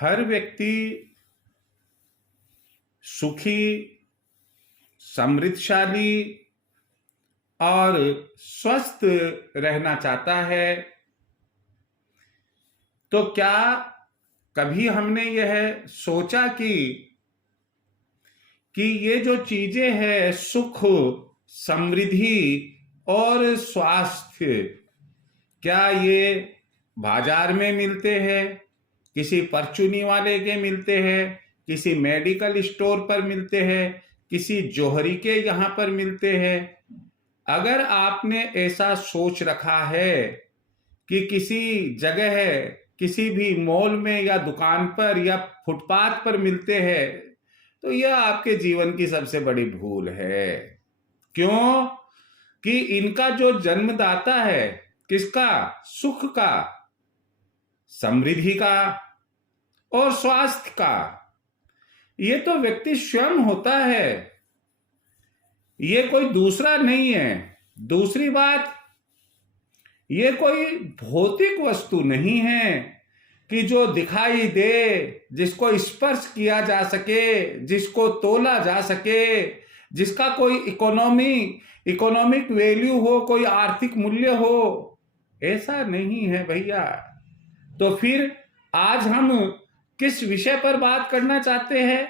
हर व्यक्ति सुखी, समृद्धशाली और स्वस्थ रहना चाहता है। तो क्या कभी हमने यह सोचा कि ये जो चीजें हैं, सुख, समृद्धि और स्वास्थ्य, क्या ये बाजार में मिलते हैं, किसी परचूनी वाले के मिलते हैं, किसी मेडिकल स्टोर पर मिलते हैं, किसी जोहरी के यहाँ पर मिलते हैं? अगर आपने ऐसा सोच रखा है कि किसी जगह है, किसी भी मॉल में या दुकान पर या फुटपाथ पर मिलते हैं, तो यह आपके जीवन की सबसे बड़ी भूल है। क्यों? कि इनका जो जन्मदाता है, किसका? सुख का, समृद्धि का और स्वास्थ्य का, ये तो व्यक्ति स्वयं होता है, ये कोई दूसरा नहीं है। दूसरी बात, ये कोई भौतिक वस्तु नहीं है कि जो दिखाई दे, जिसको स्पर्श किया जा सके, जिसको तोला जा सके, जिसका कोई इकोनॉमिक वैल्यू हो, कोई आर्थिक मूल्य हो। ऐसा नहीं है भैया। तो फिर आज हम किस विषय पर बात करना चाहते हैं,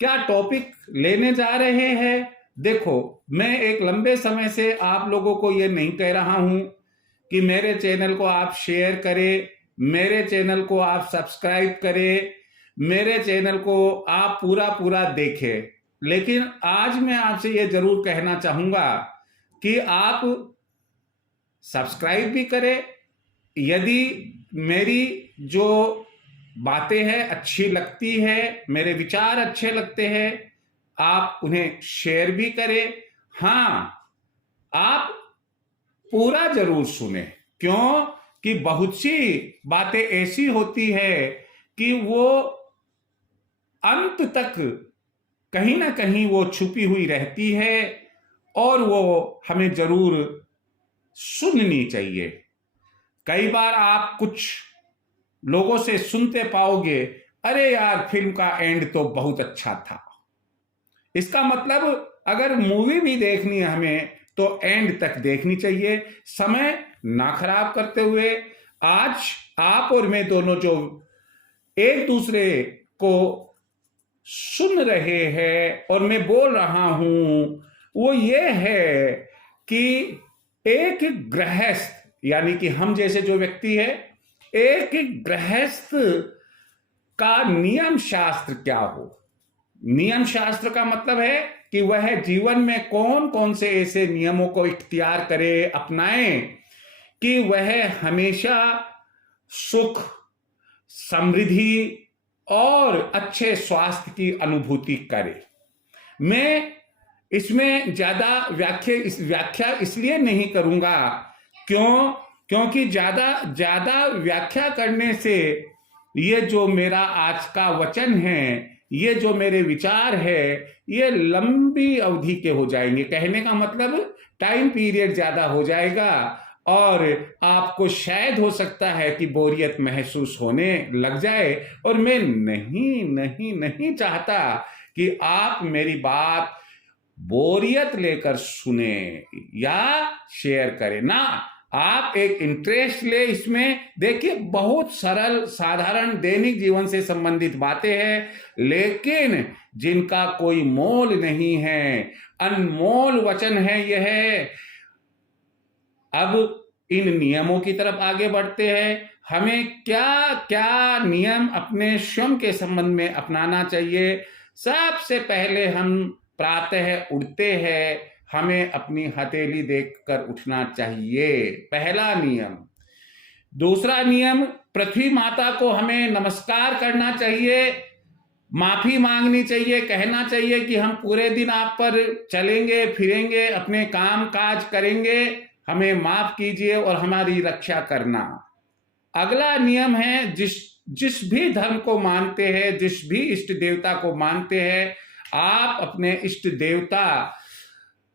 क्या टॉपिक लेने जा रहे हैं? देखो, मैं एक लंबे समय से आप लोगों को यह नहीं कह रहा हूं कि मेरे चैनल को आप शेयर करें, मेरे चैनल को आप सब्सक्राइब करें, मेरे चैनल को आप पूरा देखें। लेकिन आज मैं आपसे यह जरूर कहना चाहूंगा कि आप सब्सक्राइब भी करें। यदि मेरी जो बातें हैं अच्छी लगती है, मेरे विचार अच्छे लगते हैं, आप उन्हें शेयर भी करें। हाँ, आप पूरा जरूर सुने। क्यों? कि बहुत सी बातें ऐसी होती है कि वो अंत तक कहीं ना कहीं वो छुपी हुई रहती है और वो हमें जरूर सुननी चाहिए। कई बार आप कुछ लोगों से सुनते पाओगे, अरे यार फिल्म का एंड तो बहुत अच्छा था। इसका मतलब अगर मूवी भी देखनी है हमें तो एंड तक देखनी चाहिए, समय ना खराब करते हुए। आज आप और मैं दोनों जो एक दूसरे को सुन रहे हैं और मैं बोल रहा हूं, वो ये है कि एक गृहस्थ, यानी कि हम जैसे जो व्यक्ति है, एक गृहस्थ का नियम शास्त्र क्या हो। नियम शास्त्र का मतलब है कि वह जीवन में कौन कौन से ऐसे नियमों को इख्तियार करे, अपनाए कि वह हमेशा सुख, समृद्धि और अच्छे स्वास्थ्य की अनुभूति करे। मैं इसमें ज्यादा व्याख्या इसलिए नहीं करूंगा, क्योंकि ज्यादा व्याख्या करने से ये जो मेरा आज का वचन है, ये जो मेरे विचार है, ये लंबी अवधि के हो जाएंगे। कहने का मतलब टाइम पीरियड ज्यादा हो जाएगा और आपको शायद हो सकता है कि बोरियत महसूस होने लग जाए। और मैं नहीं चाहता कि आप मेरी बात बोरियत लेकर सुने या शेयर करें ना। आप एक इंटरेस्ट ले इसमें। देखिए, बहुत सरल, साधारण, दैनिक जीवन से संबंधित बातें हैं, लेकिन जिनका कोई मोल नहीं है, अनमोल वचन है यह। अब इन नियमों की तरफ आगे बढ़ते हैं। हमें क्या क्या नियम अपने स्वयं के संबंध में अपनाना चाहिए। सबसे पहले हम प्रातः उठते हैं, हमें अपनी हथेली देखकर उठना चाहिए, पहला नियम। दूसरा नियम, पृथ्वी माता को हमें नमस्कार करना चाहिए, माफी मांगनी चाहिए, कहना चाहिए कि हम पूरे दिन आप पर चलेंगे फिरेंगे, अपने काम काज करेंगे, हमें माफ कीजिए और हमारी रक्षा करना। अगला नियम है, जिस भी धर्म को मानते हैं, जिस भी इष्ट देवता को मानते हैं, आप अपने इष्ट देवता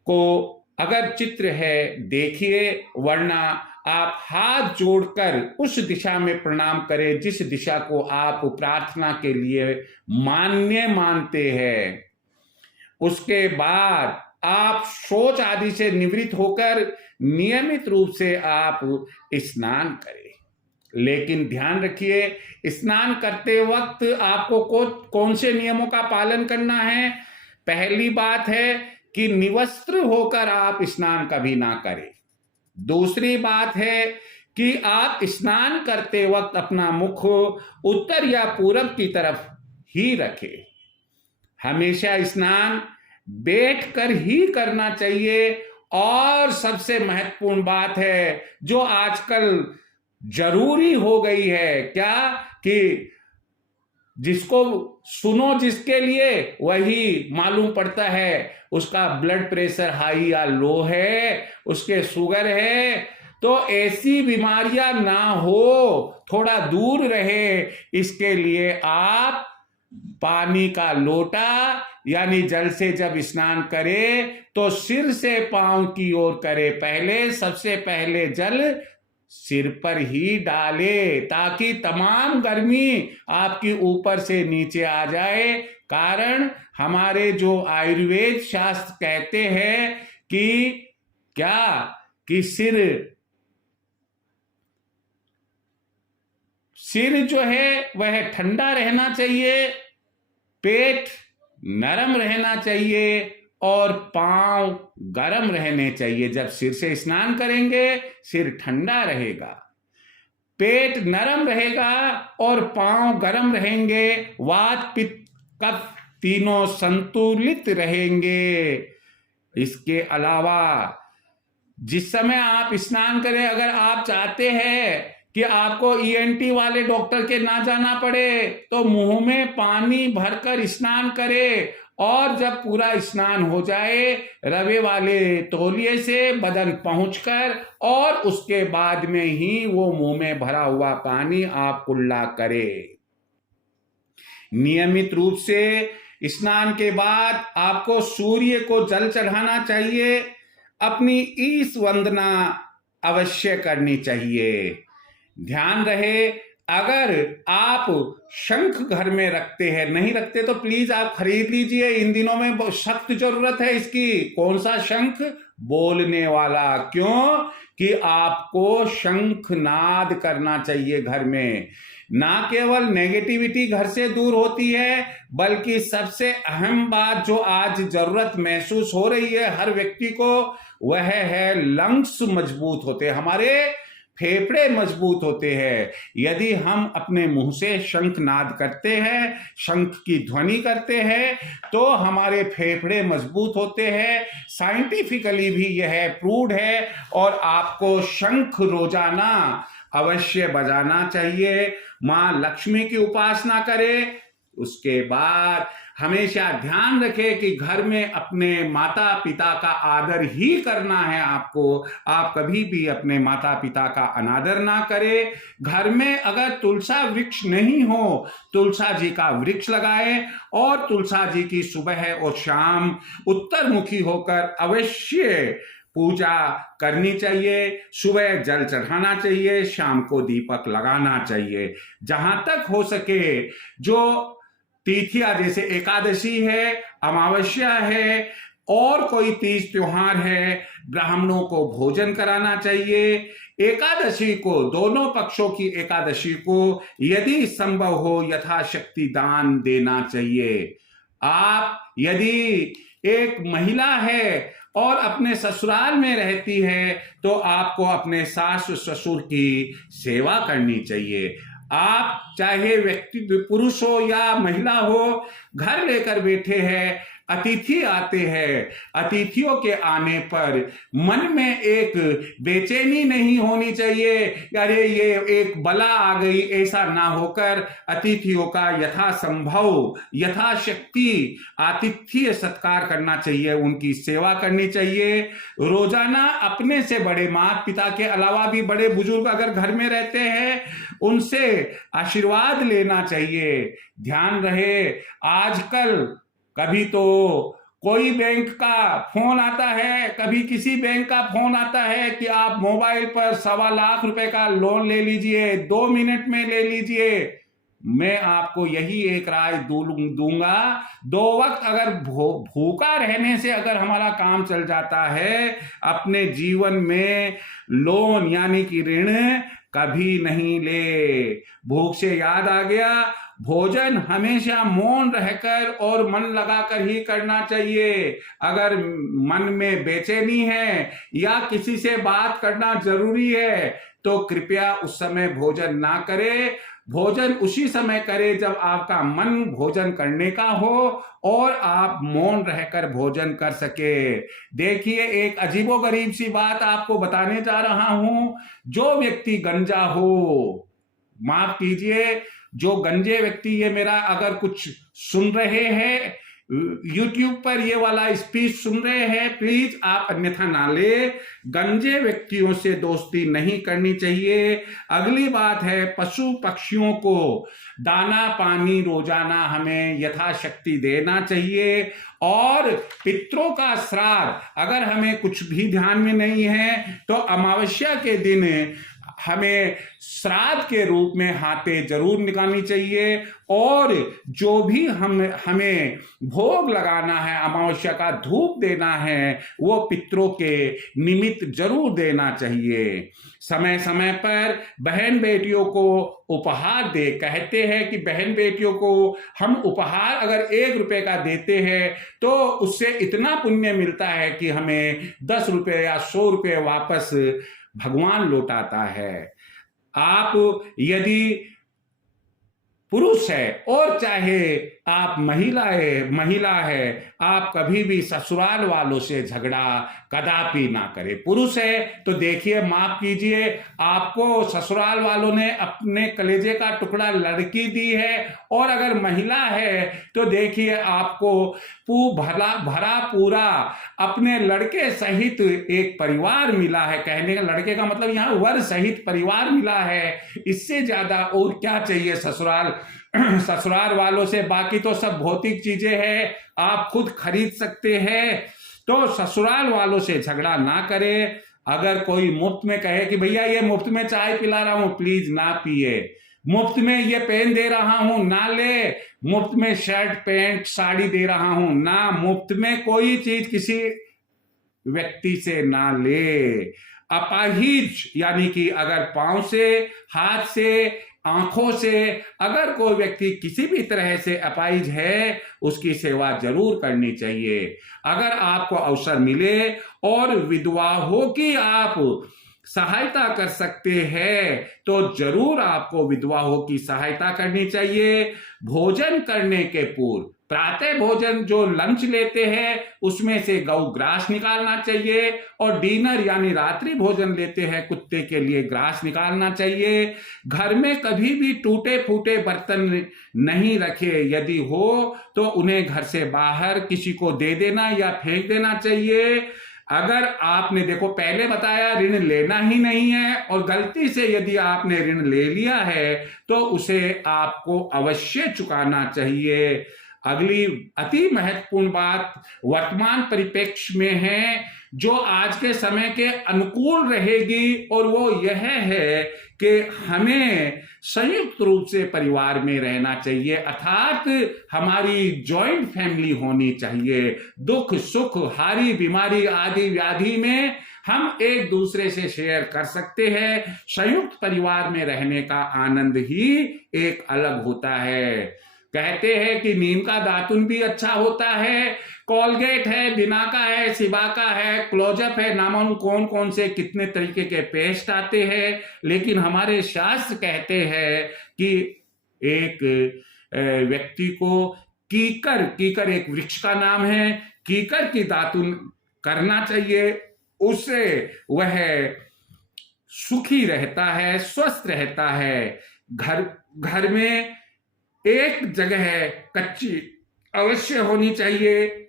को अगर चित्र है देखिए, वरना आप हाथ जोड़कर उस दिशा में प्रणाम करें जिस दिशा को आप प्रार्थना के लिए मान्य मानते हैं। उसके बाद आप शौच आदि से निवृत्त होकर नियमित रूप से आप स्नान करें। लेकिन ध्यान रखिए, स्नान करते वक्त आपको कौन से नियमों का पालन करना है। पहली बात है कि निवस्त्र होकर आप स्नान कभी ना करें। दूसरी बात है कि आप स्नान करते वक्त अपना मुख उत्तर या पूरब की तरफ ही रखें। हमेशा स्नान बैठकर ही करना चाहिए। और सबसे महत्वपूर्ण बात है जो आजकल जरूरी हो गई है, क्या कि जिसको सुनो जिसके लिए वही मालूम पड़ता है उसका ब्लड प्रेशर हाई या लो है, उसके शुगर है। तो ऐसी बीमारियां ना हो, थोड़ा दूर रहे, इसके लिए आप पानी का लोटा यानी जल से जब स्नान करें तो सिर से पांव की ओर करें। पहले सबसे पहले जल सिर पर ही डाले ताकि तमाम गर्मी आपकी ऊपर से नीचे आ जाए। कारण हमारे जो आयुर्वेद शास्त्र कहते हैं कि क्या कि सिर जो है वह ठंडा रहना चाहिए, पेट नरम रहना चाहिए और पांव गर्म रहने चाहिए। जब सिर से स्नान करेंगे सिर ठंडा रहेगा, पेट नरम रहेगा और पांव गर्म रहेंगे, वात पित्त कफ तीनों संतुलित रहेंगे। इसके अलावा जिस समय आप स्नान करें, अगर आप चाहते हैं कि आपको ईएनटी वाले डॉक्टर के ना जाना पड़े तो मुंह में पानी भरकर स्नान करें और जब पूरा स्नान हो जाए रवे वाले तौलिए से बदन पहुंचकर और उसके बाद में ही वो मुंह में भरा हुआ पानी आप कुल्ला करें। नियमित रूप से स्नान के बाद आपको सूर्य को जल चढ़ाना चाहिए। अपनी ईश वंदना अवश्य करनी चाहिए। ध्यान रहे, अगर आप शंख घर में रखते हैं, नहीं रखते तो प्लीज आप खरीद लीजिए। इन दिनों में बहुत सख्त जरूरत है इसकी। कौन सा शंख? बोलने वाला। क्यों? कि आपको शंखनाद करना चाहिए घर में। ना केवल नेगेटिविटी घर से दूर होती है, बल्कि सबसे अहम बात जो आज जरूरत महसूस हो रही है हर व्यक्ति को, वह है लंग्स मजबूत होते हैं, हमारे फेफड़े मजबूत होते हैं। यदि हम अपने मुंह से शंखनाद करते हैं, शंख की ध्वनि करते हैं, तो हमारे फेफड़े मजबूत होते हैं। साइंटिफिकली भी यह प्रूव्ड है। और आपको शंख रोजाना अवश्य बजाना चाहिए। मां लक्ष्मी की उपासना करें। उसके बाद हमेशा ध्यान रखें कि घर में अपने माता पिता का आदर ही करना है आपको। आप कभी भी अपने माता पिता का अनादर ना करें। घर में अगर तुलसा वृक्ष नहीं हो, तुलसा जी का वृक्ष लगाएं और तुलसा जी की सुबह और शाम उत्तरमुखी होकर अवश्य पूजा करनी चाहिए। सुबह जल चढ़ाना चाहिए, शाम को दीपक लगाना चाहिए। जहां तक हो सके जो तिथियां जैसे एकादशी है, अमावस्या है और कोई तीज त्योहार है, ब्राह्मणों को भोजन कराना चाहिए। एकादशी को, दोनों पक्षों की एकादशी को यदि संभव हो यथाशक्ति दान देना चाहिए। आप यदि एक महिला है और अपने ससुराल में रहती है तो आपको अपने सास ससुर की सेवा करनी चाहिए। आप चाहे व्यक्ति पुरुष हो या महिला हो, घर लेकर बैठे हैं, अतिथि आते हैं, अतिथियों के आने पर मन में एक बेचैनी नहीं होनी चाहिए, अरे ये एक बला आ गई, ऐसा ना होकर अतिथियों का यथासंभव यथाशक्ति आतिथ्य सत्कार करना चाहिए, उनकी सेवा करनी चाहिए। रोजाना अपने से बड़े माता पिता के अलावा भी बड़े बुजुर्ग अगर घर में रहते हैं उनसे आशीर्वाद लेना चाहिए। ध्यान रहे, आजकल कभी तो कोई बैंक का फोन आता है, कभी किसी बैंक का फोन आता है कि आप मोबाइल पर 1.25 लाख रुपए का लोन ले लीजिए, 2 मिनट में ले लीजिए। मैं आपको यही एक राय दूंगा, 2 वक्त अगर भूखा रहने से अगर हमारा काम चल जाता है, अपने जीवन में लोन यानी कि ऋण कभी नहीं ले। भूख से याद आ गया, भोजन हमेशा मौन रहकर और मन लगाकर ही करना चाहिए। अगर मन में बेचैनी है या किसी से बात करना जरूरी है तो कृपया उस समय भोजन ना करें। भोजन उसी समय करें जब आपका मन भोजन करने का हो और आप मौन रहकर भोजन कर सके। देखिए, एक अजीबोगरीब सी बात आपको बताने जा रहा हूं। जो व्यक्ति गंजा हो, माफ कीजिए, जो गंजे व्यक्ति, ये मेरा अगर कुछ सुन रहे हैं YouTube पर ये वाला स्पीच सुन रहे हैं, प्लीज आप अन्यथा ना ले। गंजे व्यक्तियों से दोस्ती नहीं करनी चाहिए। अगली बात है, पशु पक्षियों को दाना पानी रोजाना हमें यथाशक्ति देना चाहिए। और पितरों का श्राद्ध अगर हमें कुछ भी ध्यान में नहीं है तो अमावस्या के दिन हमें श्राद्ध के रूप में हाथें जरूर निकालनी चाहिए। और जो भी हमें भोग लगाना है, अमावस्या का धूप देना है, वो पितरों के निमित्त जरूर देना चाहिए। समय समय पर बहन बेटियों को उपहार दे। कहते हैं कि बहन बेटियों को हम उपहार अगर 1 रुपए का देते हैं तो उससे इतना पुण्य मिलता है कि हमें 10 रुपए या 100 रुपए वापस भगवान लौटाता है। आप यदि पुरुष है और चाहे आप महिला है, आप कभी भी ससुराल वालों से झगड़ा कदापि ना करें। पुरुष है तो देखिए, माफ कीजिए, आपको ससुराल वालों ने अपने कलेजे का टुकड़ा लड़की दी है, और अगर महिला है तो देखिए आपको भरा पूरा अपने लड़के सहित एक परिवार मिला है। कहने का लड़के का मतलब यहाँ वर सहित परिवार मिला है। इससे ज्यादा और क्या चाहिए ससुराल वालों से। बाकी तो सब भौतिक चीजें हैं, आप खुद खरीद सकते हैं। तो ससुराल वालों से झगड़ा ना करें। अगर कोई मुफ्त में कहे कि भैया ये मुफ्त में चाय पिला रहा हूं, प्लीज ना पिए। मुफ्त में ये पेन दे रहा हूं, ना ले। मुफ्त में शर्ट पैंट साड़ी दे रहा हूं, ना। मुफ्त में कोई चीज किसी व्यक्ति से ना ले। अपाहिज यानी कि अगर पांव से, हाथ से, आंखों से अगर कोई व्यक्ति किसी भी तरह से अपाहिज है, उसकी सेवा जरूर करनी चाहिए। अगर आपको अवसर मिले और विधवाओं की आप सहायता कर सकते हैं तो जरूर आपको विधवाओं की सहायता करनी चाहिए। भोजन करने के पूर्व प्रातः भोजन जो लंच लेते हैं उसमें से गौ ग्रास निकालना चाहिए, और डिनर यानी रात्रि भोजन लेते हैं कुत्ते के लिए ग्रास निकालना चाहिए। घर में कभी भी टूटे फूटे बर्तन नहीं रखे, यदि हो तो उन्हें घर से बाहर किसी को दे देना या फेंक देना चाहिए। अगर आपने, देखो पहले बताया, ऋण लेना ही नहीं है, और गलती से यदि आपने ऋण ले लिया है तो उसे आपको अवश्य चुकाना चाहिए। अगली अति महत्वपूर्ण बात वर्तमान परिप्रेक्ष्य में है, जो आज के समय के अनुकूल रहेगी, और वो यह है कि हमें संयुक्त रूप से परिवार में रहना चाहिए, अर्थात हमारी जॉइंट फैमिली होनी चाहिए। दुख सुख हारी बीमारी आदि व्याधि में हम एक दूसरे से शेयर कर सकते हैं। संयुक्त परिवार में रहने का आनंद ही एक अलग होता है। कहते हैं कि नीम का दातुन भी अच्छा होता है, कोलगेट है, बिनाका है, सिबाका है, क्लोजअप है, ना मालूम कौन कौन से कितने तरीके के पेस्ट आते हैं। लेकिन हमारे शास्त्र कहते हैं कि एक व्यक्ति को कीकर एक वृक्ष का नाम है, कीकर की दातुन करना चाहिए। उससे वह सुखी रहता है, स्वस्थ रहता है। घर में एक जगह कच्ची अवश्य होनी चाहिए।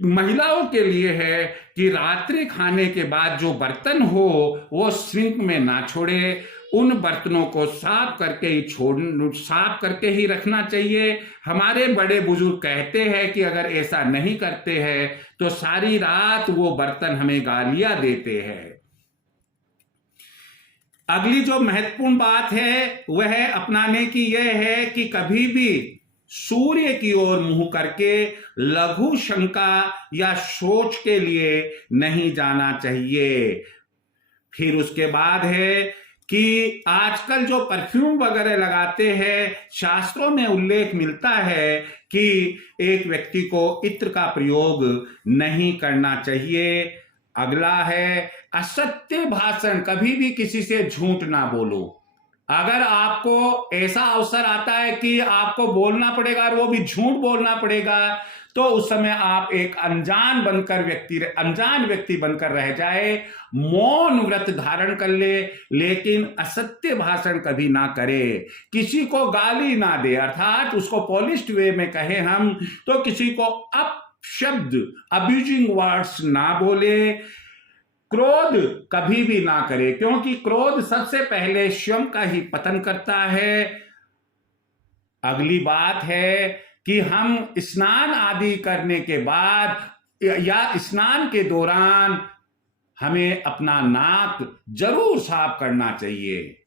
महिलाओं के लिए है कि रात्रि खाने के बाद जो बर्तन हो वो सिंक में ना छोड़े, उन बर्तनों को साफ करके ही रखना चाहिए। हमारे बड़े बुजुर्ग कहते हैं कि अगर ऐसा नहीं करते हैं तो सारी रात वो बर्तन हमें गालियां देते हैं। अगली जो महत्वपूर्ण बात है वह अपनाने की यह है कि कभी भी सूर्य की ओर मुंह करके लघु शंका या सोच के लिए नहीं जाना चाहिए। फिर उसके बाद है कि आजकल जो परफ्यूम वगैरह लगाते हैं, शास्त्रों में उल्लेख मिलता है कि एक व्यक्ति को इत्र का प्रयोग नहीं करना चाहिए। अगला है असत्य भाषण, कभी भी किसी से झूठ ना बोलो। अगर आपको ऐसा अवसर आता है कि आपको बोलना पड़ेगा और वो भी झूठ बोलना पड़ेगा, तो उस समय आप एक अनजान व्यक्ति बनकर रह जाए, मौन व्रत धारण कर ले, लेकिन असत्य भाषण कभी ना करे। किसी को गाली ना दे, अर्थात उसको पॉलिश्ड वे में कहे हम, तो किसी को अपशब्द अब्यूजिंग वर्ड्स ना बोले। क्रोध कभी भी ना करे, क्योंकि क्रोध सबसे पहले स्वयं का ही पतन करता है। अगली बात है कि हम स्नान आदि करने के बाद या स्नान के दौरान हमें अपना नाक जरूर साफ करना चाहिए।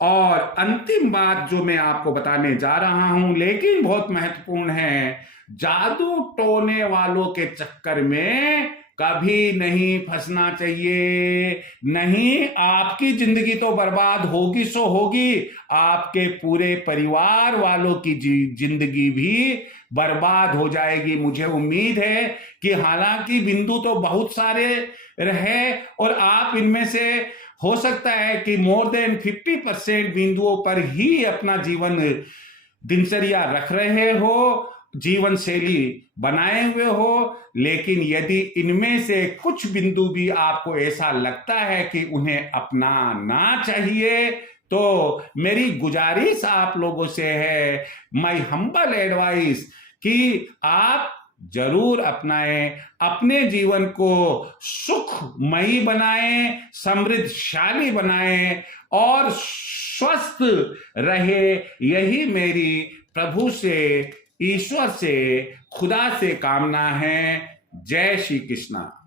और अंतिम बात जो मैं आपको बताने जा रहा हूं, लेकिन बहुत महत्वपूर्ण है, जादू टोने वालों के चक्कर में कभी नहीं फंसना चाहिए। नहीं, आपकी जिंदगी तो बर्बाद होगी सो होगी, आपके पूरे परिवार वालों की जिंदगी भी बर्बाद हो जाएगी। मुझे उम्मीद है कि हालांकि बिंदु तो बहुत सारे रहे और आप इनमें से हो सकता है कि मोर देन 50% बिंदुओं पर ही अपना जीवन दिनचर्या रख रहे हो, जीवन शैली बनाए हुए हो, लेकिन यदि इनमें से कुछ बिंदु भी आपको ऐसा लगता है कि उन्हें अपनाना चाहिए, तो मेरी गुजारिश आप लोगों से है, माय हम्बल एडवाइस, कि आप जरूर अपनाएं, अपने जीवन को सुखमयी बनाएं, समृद्धशाली बनाएं और स्वस्थ रहे। यही मेरी प्रभु से, ईश्वर से, खुदा से कामना है। जय श्री कृष्णा।